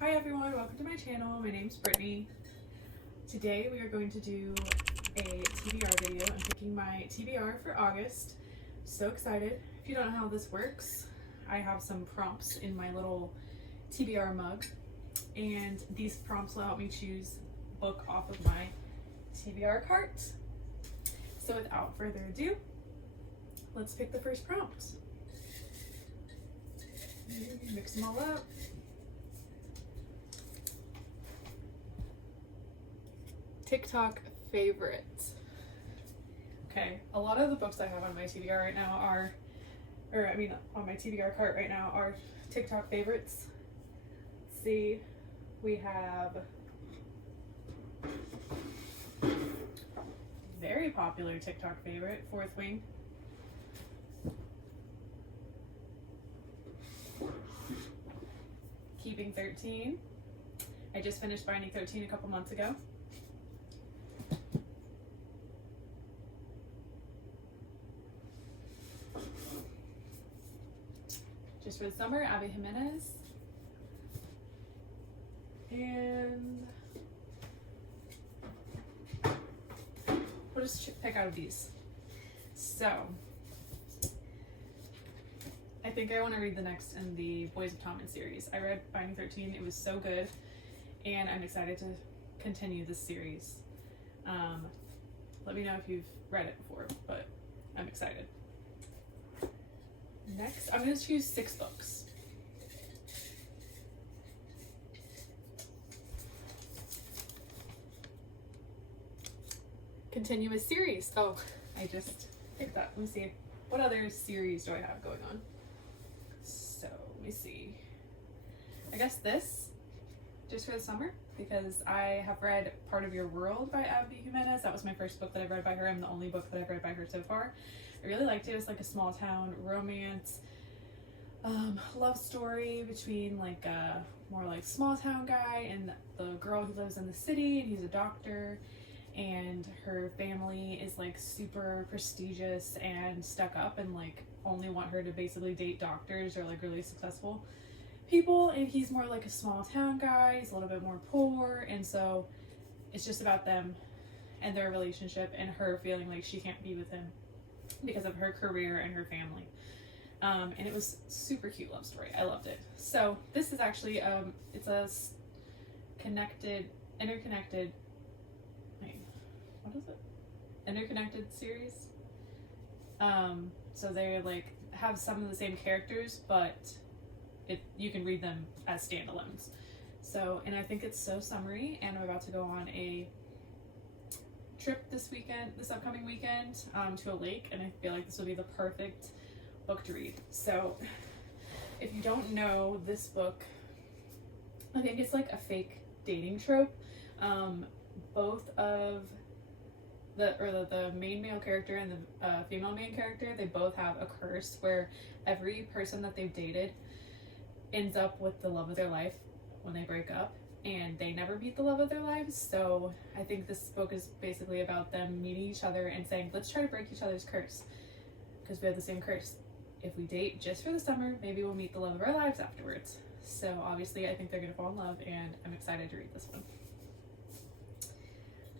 Hi everyone, welcome to my channel. My name's Brittany. Today we are going to do a TBR video. I'm picking my TBR for August. So excited. If you don't know how this works, I have some prompts in my little TBR mug, and these prompts will help me choose a book off of my TBR cart. So without further ado, let's pick the first prompt. Mix them all up. TikTok favorites. Okay, a lot of the books I have on my TBR right now are, on my TBR cart right now are TikTok favorites. Let's see, we have very popular TikTok favorite, Fourth Wing. Keeping 13. I just finished Binding 13 a couple months ago. Just for the Summer, Abby Jimenez. And we'll just pick out of these. So, I think I want to read the next in the Boys of Tommen series. I read Binding 13, it was so good, and I'm excited to continue this series. Let me know if you've read it before, but I'm excited. Next, I'm going to choose 6 books. Continuous series. Oh, I just picked that. Let me see. What other series do I have going on? So, let me see. I guess this, just for the summer, because I have read Part of Your World by Abby Jimenez. That was my first book that I've read by her. I'm the only book that I've read by her so far. I really liked it. It was like a small town romance, love story between like a more like small town guy and the girl who lives in the city, and he's a doctor, and her family is like super prestigious and stuck up and like only want her to basically date doctors or like really successful people, and he's more like a small town guy. He's a little bit more poor, and so it's just about them and their relationship and her feeling like she can't be with him because of her career and her family. And it was super cute love story. I loved it. So this is actually it's a interconnected series. So they like have some of the same characters, but you can read them as standalones. So, and I think it's so summery, and I'm about to go on a trip this upcoming weekend, to a lake, and I feel like this will be the perfect book to read. So if you don't know this book, I think it's like a fake dating trope. Both of the main male character and the female main character, they both have a curse where every person that they've dated ends up with the love of their life when they break up, and they never meet the love of their lives. So I think this book is basically about them meeting each other and saying, let's try to break each other's curse, because we have the same curse. If we date just for the summer, maybe we'll meet the love of our lives afterwards. So obviously I think they're gonna fall in love, and I'm excited to read this one.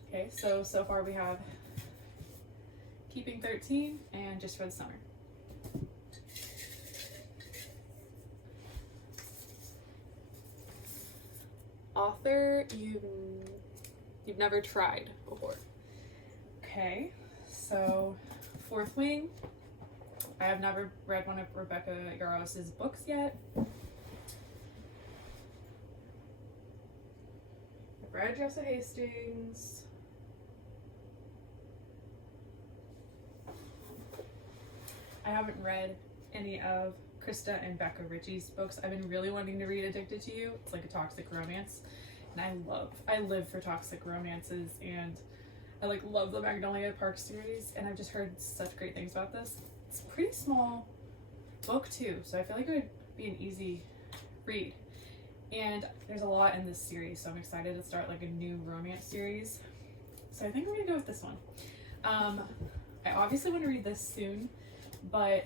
Okay, so far we have Keeping 13 and Just for the Summer. Author you've never tried before. Okay, so Fourth Wing. I have never read one of Rebecca Yaros's books yet. I've read Jessa Hastings. I haven't read any of Krista and Becca Ritchie's books. I've been really wanting to read Addicted to You. It's like a toxic romance, and I live for toxic romances, and I like love the Magnolia Park series, and I've just heard such great things about this. It's a pretty small book too, so I feel like it would be an easy read. And there's a lot in this series, so I'm excited to start like a new romance series. So I think we're gonna go with this one. I obviously want to read this soon, but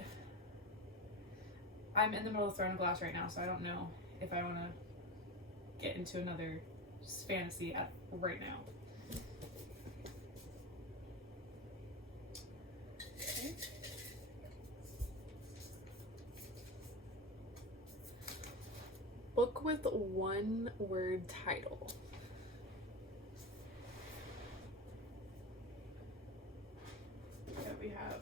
I'm in the middle of Throne of Glass right now, so I don't know if I want to get into another fantasy right now. Okay. Book with one word title. Okay, we have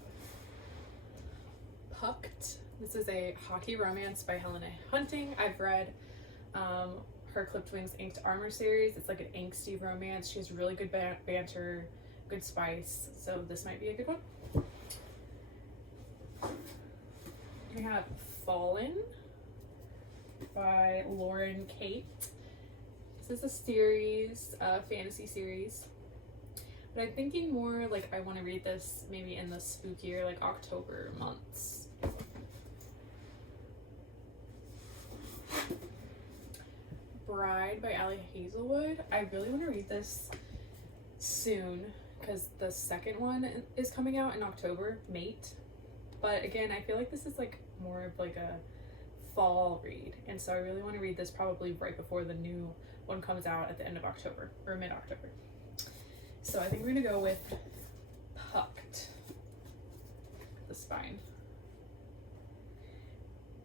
Pucked. This is a hockey romance by Helena Hunting. I've read her Clipped Wings Inked Armor series. It's like an angsty romance. She has really good banter, good spice, so this might be a good one. We have Fallen by Lauren Kate. This is a series, a fantasy series. But I'm thinking more like I want to read this maybe in the spookier, like October months. Bride by Ali Hazelwood. I really want to read this soon because the second one is coming out in October, Mate. But again, I feel like this is like more of like a fall read, and so I really want to read this probably right before the new one comes out at the end of October or mid-October. So I think we're gonna go with Pucked, the spine.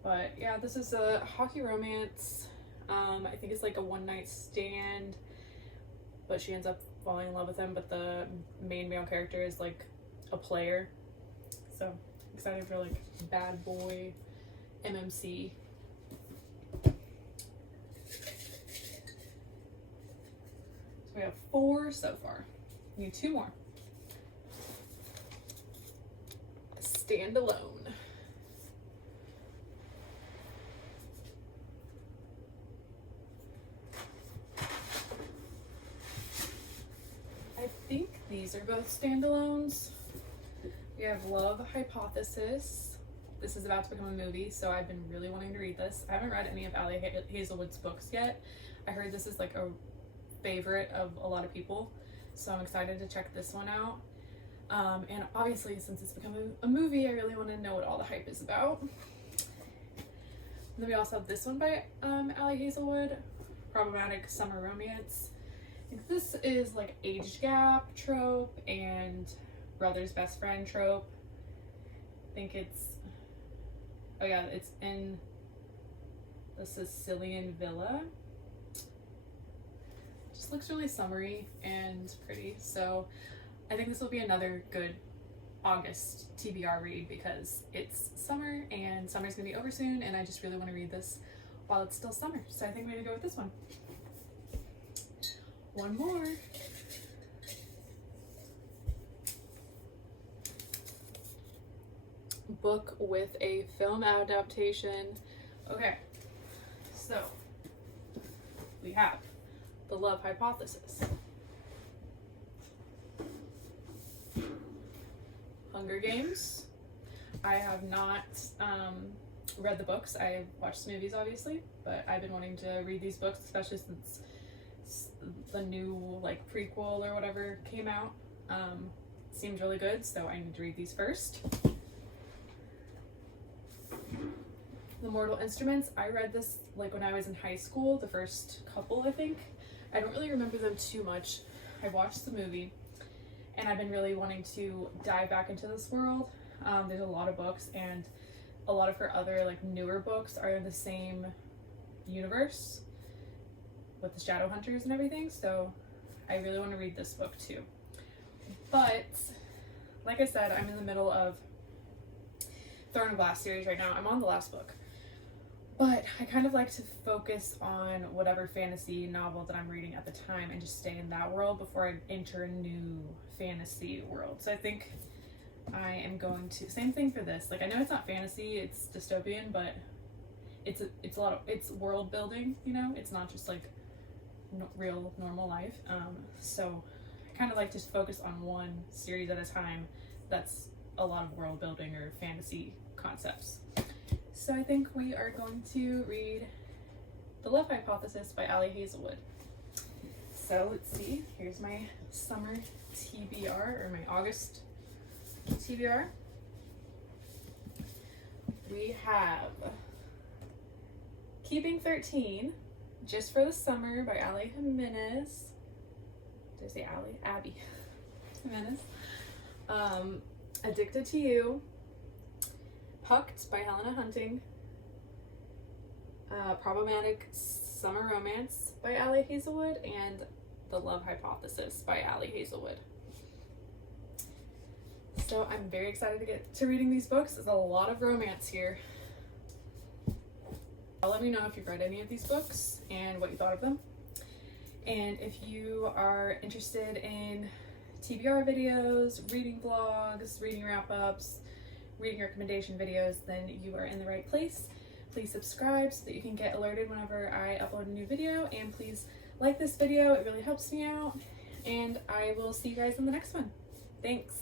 But yeah, this is a hockey romance. I think it's like a one-night stand, but she ends up falling in love with him, but the main male character is like a player. So excited for like bad boy MMC. So we have 4 so far. We need 2 more. Standalone. I think these are both standalones. We have Love Hypothesis. This is about to become a movie, so I've been really wanting to read this. I haven't read any of Ali Hazelwood's books yet. I heard this is like a favorite of a lot of people, so I'm excited to check this one out. And obviously, since it's become a movie, I really want to know what all the hype is about. And then we also have this one by Ali Hazelwood, Problematic Summer Romance. I think this is like age gap trope and brother's best friend trope. I think it's, oh yeah, it's in the Sicilian villa. Just looks really summery and pretty. So I think this will be another good August TBR read because it's summer and summer's gonna be over soon, and I just really want to read this while it's still summer. So I think I'm gonna go with this one. One more. Book with a film adaptation. Okay, so we have The Love Hypothesis, Hunger Games. I have not read the books. I've watched the movies obviously, but I've been wanting to read these books, especially since the new like prequel or whatever came out. Seems really good, so I need to read these first. The Mortal Instruments. I read this like when I was in high school, the first couple I think. I don't really remember them too much. I watched the movie and I've been really wanting to dive back into this world. There's a lot of books, and a lot of her other like newer books are in the same universe with the Shadowhunters and everything, so I really want to read this book too. But like I said, I'm in the middle of Throne of Glass series right now. I'm on the last book, but I kind of like to focus on whatever fantasy novel that I'm reading at the time and just stay in that world before I enter a new fantasy world. So I think I am going to, same thing for this. Like I know it's not fantasy, it's dystopian, but it's a lot of, it's world building, you know? It's not just like real normal life. So I kind of like to focus on one series at a time that's a lot of world building or fantasy concepts. So I think we are going to read The Love Hypothesis by Ali Hazelwood. So let's see, here's my summer TBR, or my August TBR. We have Keeping 13, Just for the Summer by Ali Jimenez. Did I say Ali? Abby Jimenez. Addicted to You. Hooked by Helena Hunting. Problematic Summer Romance by Ali Hazelwood, and The Love Hypothesis by Ali Hazelwood. So I'm very excited to get to reading these books. There's a lot of romance here. Let me know if you've read any of these books and what you thought of them. And if you are interested in TBR videos, reading vlogs, reading wrap-ups, reading recommendation videos, then you are in the right place. Please subscribe so that you can get alerted whenever I upload a new video, and please like this video. It really helps me out, and I will see you guys in the next one. Thanks.